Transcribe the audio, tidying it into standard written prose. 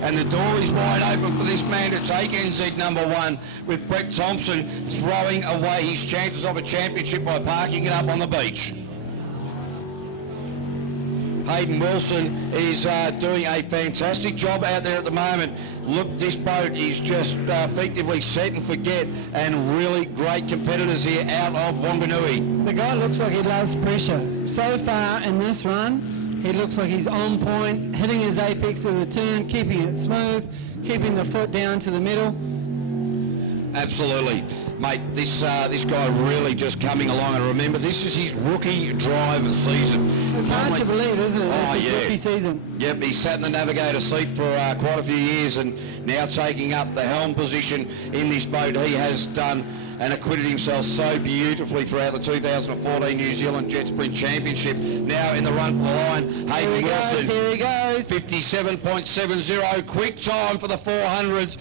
and the door is wide open for this man to take NZ number 1, with Brett Thompson throwing away his chances of a championship by parking it up on the beach. Hayden Wilson is doing a fantastic job out there at the moment. Look, this boat is just effectively set and forget, and really great competitors here out of Wanganui. The guy looks like he loves pressure. So far in this run, he looks like he's on point, hitting his apex of the turn, keeping it smooth, keeping the foot down to the middle. Absolutely. Mate, this guy really just coming along, and remember, this is his rookie drive season. It's hard to believe, isn't it? Oh, it's his yeah. rookie season. Yep, he sat in the navigator seat for quite a few years, and now taking up the helm position in this boat, he has done and acquitted himself so beautifully throughout the 2014 New Zealand Jet Sprint Championship. Now in the run for the line, Hayden Wilson. Here he goes. 57.70, quick time for the 400s.